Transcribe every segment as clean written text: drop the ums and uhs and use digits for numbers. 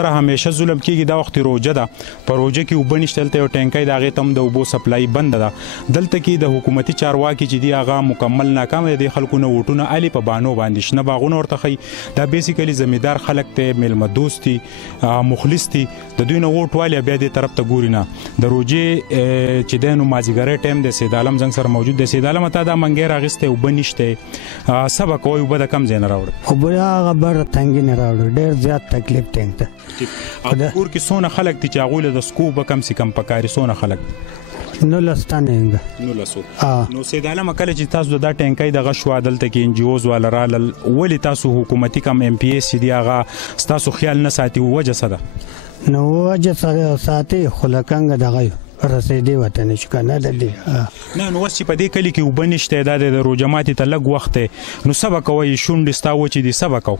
سره همیشه ظلم کیږي دا وخت روجه ده په روجه کې اوبه نشته دلته یو ټینکی د هغې تم د اوبو سپلای بنده ده دلته کې د حکومتي چارواکي چې دي هغه مکمل ناکام دي خلکو نه ووټونه الي په بانو باندې شنه باغونه ورته ښیي دا بیسیکلي زمیندار خلک دی میلمه دوست دي مخلص دي د دوی نه ووټ والي بیا دې طرف ته ګوري نه د روجې چې دی نو مازدیګری ټایم دی سید عالم زنګ سره موجود دی سید عالم تا دا منګی راغستی اوبه نشته سبا کوئ اوبه د کم ځای نه راوړئ اوبه هغه بره تنګي نه راوړو ډېر زیات تکلیف ټینګ ته کور کې څونه خلک دي چې هغوی له د سکو به کم سي کم پکاري څونه خلک 19 تنه 19 نو سید عالم کله چې تاسو دا ټینکی دغه شو دلته کې ان جی اوز والا رالل ولې تاسو حکومتي کم ام پی ایس چې دي هغه ستاسو خیال نه ساتي وجه څه ده نو وجه ساتي خو لکنګه دغه رسیدي وطن چې کنه د دې نه نو اوس چې په دې کلي کې اوبه نشته دا د روژه ماتي ته لږ وخت دی نو څه به کوئ شونډې ستا وچې دي څه به کوو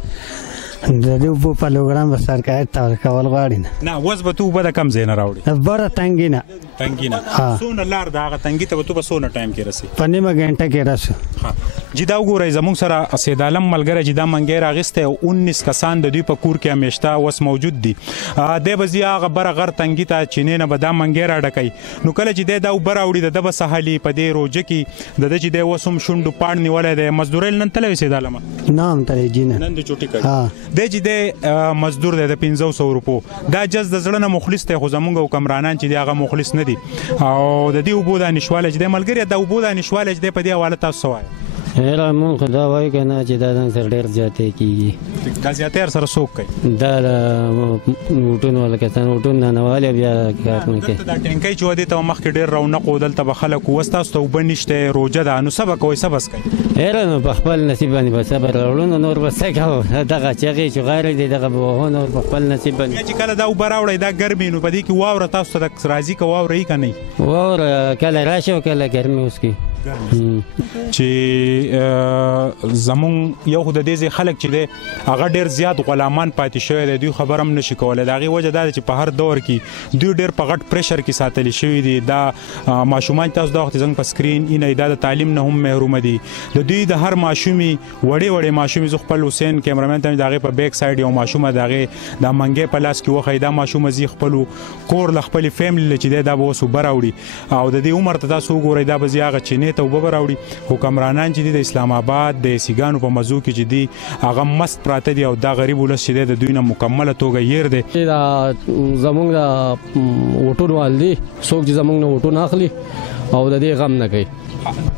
د دې اوبو پروګرام به سرکار ته ورکول غواړي نه اوس به ته اوبه د کم ځای نه راوړې بره تنګي نه څونه لار د هغه تنګي ته به تو په څونه ټایم کې رسې په نیمه ګنټه کې رسو جی دا وګورئ زموږ سره سید عالم ملګری چې دا منګی راغستی 19 کسان د دوی په کور کې همیشته اوس موجود دي دی به ځي هغه بره غر تنګي ته چینې نه به دا منګی راډکوي نو کله چې دی دا اوبه راوړي د ده به سهلي په دې روجه کې د ده چې دی اوس هم شونډو پاڼ نیولی دی مزدورۍ نن تللی سید عالمه نه هم تللی جي نه نن د چوټي کوي دی چې دی مزدور دی د 500 روپو دا جز د زړه نه مخلص دی خو زمونږ حکمرانان چې دی هغه مخلص نه دي او د دې اوبو دا نشوالی چې دی ملګري د اوبو دا نشوالی چې دی په دې حواله تاسو څه وایئ هیله مونږ خو دا وایو که نه چې دا څه ډېر زیاتې کېږي دا زیاتې سره څوک کوي دا ووټونو والا کسان ووټونه ننوالي بیا کار نه کوي دا ټینکی چې و دې ته مخکې ډېر رونق و دلته به خلک اوس تاسو ته اوبه نشته روژه ده نو څه به کوئ څه بس کوئ هیله نو په خپل نصیب باندې به صبر راوړو نو نور به څه کوو دغه چغې چغارې دي دغه به وهو نور په خپل نصیب باندې چې کله دا اوبه راوړئ دا ګرمي نو په دې کې واوره تاسو ته راځي که واوره یي که نه واوره کله راشي او کله ګرمي وسکي چې زمونږ یو خو د دې ځای خلک چې دی هغه ډېر زیات غلامان پاتې شوی دی دوی خبر هم نشي کولی د هغې وجه دا ده چې په هر دور کې دوی ډېر په غټ پریشر کې ساتلی شوي دي دا ماشومان تاسو دا وخت زموږ په سکرین اینئ دا د تعلیم نه هم محرومه دي د دوی د هر ماشومې وړې وړې ماشومې زه خپل حسین کیمرامین ته مې د هغې په بیک سایډ یو ماشومه د هغې دا منګی په لاس کې وښی دا ماشومه ځي خپلو کور له خپلې فیملي له چې دی دا به اوس اوبه راوړي او د دې عمر ته تاسو وګورئ دا به ځي هغه چینې ته اوبه به راوړي حکمرانان چې دي د اسلام آباد د سیګانو په مزو کې چې دي هغه مست پراته دي او دا غریب ولس چې دی د دوی نه مکمله توګه هیر دی دا زمونږ د ووټونو وال دي څوک چې زمونږ نه ووټونه اخلي او د دې غم نه کوي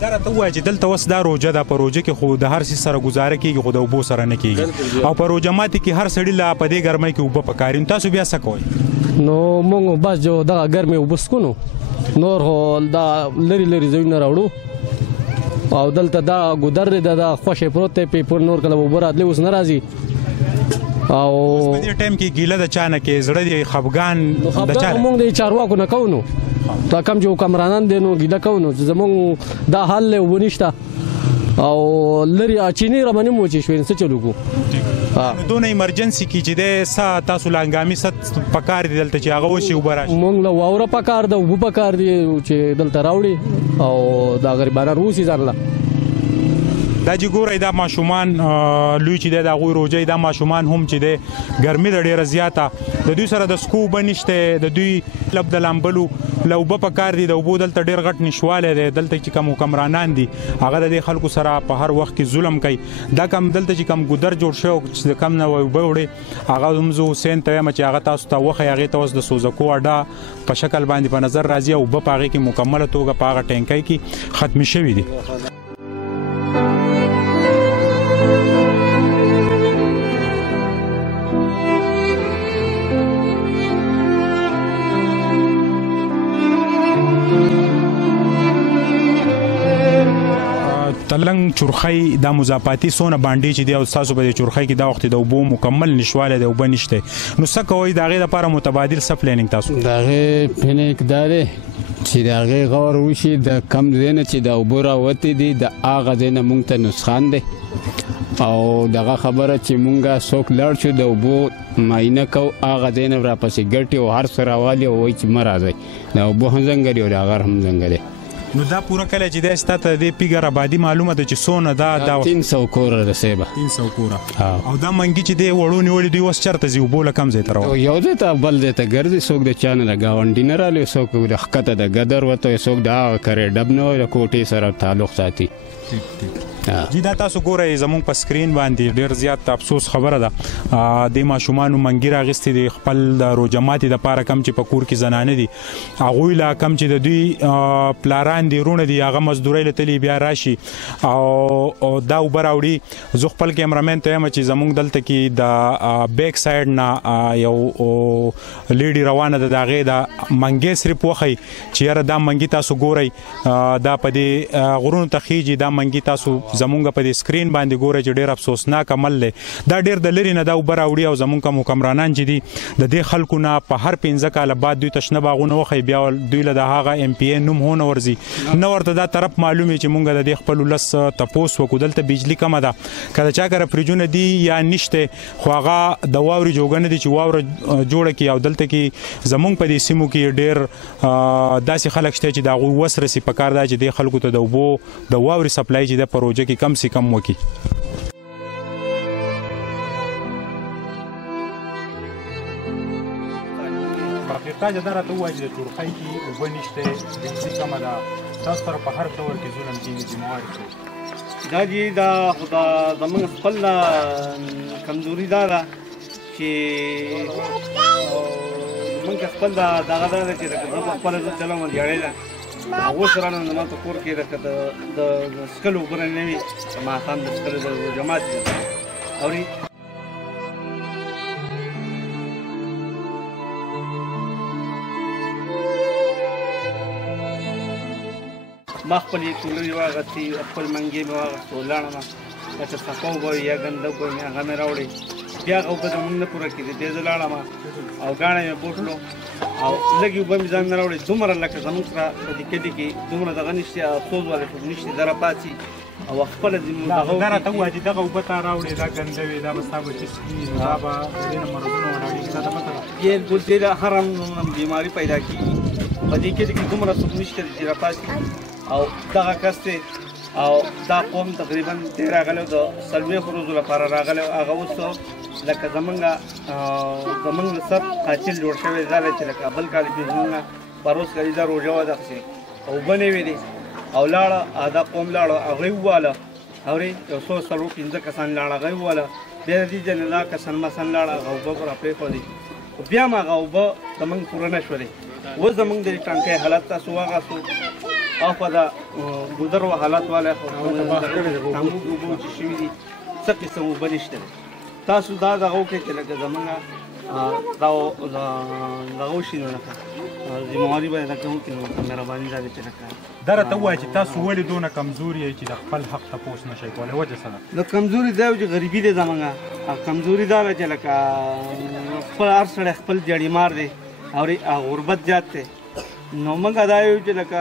دا راته ووایه چې دلته اوس دا روژه ده په روژه کې خو د هر څیز سره ګزاره کېږي خو د اوبو سره نه کېږي او په روژه ماتي کې هر سړي له په دې ګرمۍ کې اوبه پکاري نو تاسو بیا څه کوئ نو موږ بس جو دغه ګرمې اوبه څکو نور خو دا لرې لرې ځایونه راوړو او دلته دا ګودر دی دا خوشې پروت دی پیپر نور کله اوبه راتلې اوس نه راځي او په دې ټایم کې ګیله د چا نه کې زړه دی خفګان د چا نه موږ د چارواکو نه کوو نو دا کم چې حکمرانان دی نو ګیله کوو نو زموږ دا حل دی اوبه نشته او لرې چینې راباندې مو چې شوې څه چلو کوو دونه ایمرجنسي کې چې دی څه تاسو له هنګامي څه پکار دي دلته چې هغه وشي اوبه راشي موږ له واوره پکار ده اوبه پکار دي چې دلته راوړي او دا غریبانان روسي ځان له دا چې ګورئ دا ماشومان لوی چې دی د هغوی روژه دا ماشومان هم چې دی ګرمي ده ډېره زیاته د دوی سره د سکو اوبه نشته د دوی لب د لامبلو له اوبه پکار دي د اوبو دلته ډېر غټ نشوالی دی دلته چې کوم حکمرانان دي هغه د دې خلکو سره په هر وخت کې ظلم کوي دا کم دلته چې کوم ګودر جوړ شوی چې د کم نه اوبه وړې هغه هم زه حسین ته وایم چې هغه تاسو ته وښیي هغې ته اوس د سوزکو اډه په شکل باندې په نظر راځي او اوبه په هغې کې مکمله توګه په هغه ټینکی کې ختمې شوي دي تلنګ چرخی دا مضافاتي څونه بانډې چې دی او ستاسو په دې چرخی کې دا وخت د اوبو مکمل نشوالی دی اوبه نشته نو څه کوئ د هغې دپاره متبادل څه پلانینګ تاسو د هغې پلانینګ دا دی چې د هغې غور وشي د کم ځای نه چې د اوبو راوتې دي د هغه ځای نه مونږ ته نسخان دی او دغه خبره چې مونږه څوک لاړ شو د اوبو معاینه کوو هغه ځای نه راپسې ګټي او هر څه راوالي او وایي چې مه راځئ د اوبو هم ځنګل او د هغه هم ځنګل نو دا پوره کله چې دا ستا ته د پیګر آبادي معلومه ده چې څونه دا 300 کوره رسې به 300 کوره او دا منګي چې دی وړو نیولې دوی اوس چېرته ځي اوبو له کم ځای ته راوړي یو ځای ته بل ځای ته ګرځي څوک د چا نه د ګاونډي نه رالی څوک د ښکته د ګدر وته څوک د هغه کرې ډب نه وي د کوټې سره تعلق ساتي جی دا تاسو ګورئ زموږ په سکرین باندې ډېر زیات افسوس خبره ده د ماشومانو منګي راغستې دي خپل د روژه ماتي دپاره کم چې په کور کې زنانه دي هغوی لا کم چې د دوی پلاران دي وروڼه دي هغه مزدورۍ له تلي بیا راشي او دا اوبه راوړي زه خپل کیمرامین ته یم چې زموږ دلته کې د بیک سایډ نه یو لیډي روانه ده د هغې د منګی صرف وښئ چې یاره دا منګي تاسو ګورئ دا په دې غرونو ته خیږي دا منګي تاسو زمونږ په دې سکرین باندې ګورئ چې ډېر افسوسناک عمل دی دا ډېر د لرې نه دا اوبه راوړي او زمونږ کوم حکمرانان چې دي د دې خلکو نه په هر 15 کاله بعد دوی ته شنه باغونه وښئ بیا دوی له د هغه ایم پی ای نوم هونه ورځي نه ورته دا طرف معلوم وي چې مونږ د دې خپل ولس تپوس وکړو دلته بجلي کمه ده که د چا کره فریجونه دي یا نشته خو هغه د واورې جوګه نه دي چې واوره جوړه کړي او دلته کې زمونږ په دې سیمو کې ډېر داسې خلک شته چې د هغوی وس رسي په کار دا چې دې خلکو ته د اوبو د واورې سپلای چې د پروژه کې کم سي کم وکړي تاجه دا راته ووایي چې د چورخۍ کې اوبه نشته بجلي کمه ده تاسو سره په هر ډول کې ظلم کېږي ذمهوار څوک دا جی دا خو زموږ خپل کمزوري دا ده چې موږ خپل دغه دا ده چې زه په خپله زه چلوم دیاړۍ ده اوس رانه زما په کور کې لکه د څښلو اوبه نه وي د ماښام د څښلو د روژه ماتي ده اوري ما خپلې کولرې واغستې خپل منګې مې واغستې ولاړم لکه صفا اوبه وي یا ګنده اوبه وي هغه مې راوړې بیا هغه اوبه زمونږ نه پوره کېدې دې زه لاړم او ګاڼه مې بوتلو او لږې اوبه مې ځان نه راوړې دومره لکه زمونږ سره په دې کلي کې دومره دغه نشته افسوس والی څوک نشته دا راپاڅي او خپله دا راته ووایه چې دغه اوبه تا راوړې دا ګنده وې دا به ستا بچي څښي نو دا به د دې نه مرضونه ولاړېږي دا ته پته ده بالکل دې هر بیماري پیدا کېږي په دې کلي کې دومره څوک نشته چې راپاڅي او دغه کس دی او دا قوم تقریبا دی راغلی د 40 ورځو لپاره راغلی هغه اوس لکه زمونږ له سر قاچل جوړ شوی دا دی چې لکه بل کال کې زمونږ پروس کلي دا روژه وه دغسې اوبه نه وې دي او لاړه دا قوم لاړه هغوی وواله اورې یو 115 کسان لاړه هغوی وواله بیا د دې ځای نه دا کسان مسان لاړه هغه اوبه به راپرېښودې بیا هم هغه اوبه زمونږ پوره نه شولې اوس زمونږ د ټانکۍ حالت تاسو واغاستو او په دا ګودر و حالات والا ټانکو اوبه چې شوي دي څه قسم اوبه نشته دی تاسو دا دغه وکړئ چې لکه زمونږ دغه وشي نو لکه ذمهواري به یې لکه وکړي نو مهرباني دا دی چې لکه دا راته ووایه چې تاسو ولې دونه کمزوري یئ چې د خپل حق تپوس نه شئ کولی وجه څه ده د کمزوري دا چې غریبي دی زمونږ کمزوري دا ده چې لکه خپل هر سړی خپل جړیمار دی او غربت زیات دی نو موږ دا یو چې لکه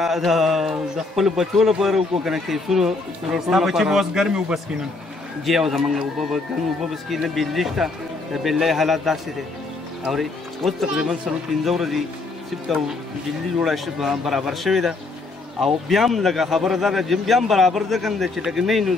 د خپلو بچو لپاره وکړو که نه کیسونو ستا بچي به اوس ګرمې اوبه څښي نن جی او زمونږ اوبه به ګرمې اوبه به څښي نه بجلي شته د بجلۍ حالات داسې دی اورې اوس تقریبا 15 ورځې صرف ته بجلي جوړه برابر شوې ده او بیا هم لږه خبره دا ده چې بیا هم برابر ځکه نه ده چې لږ نه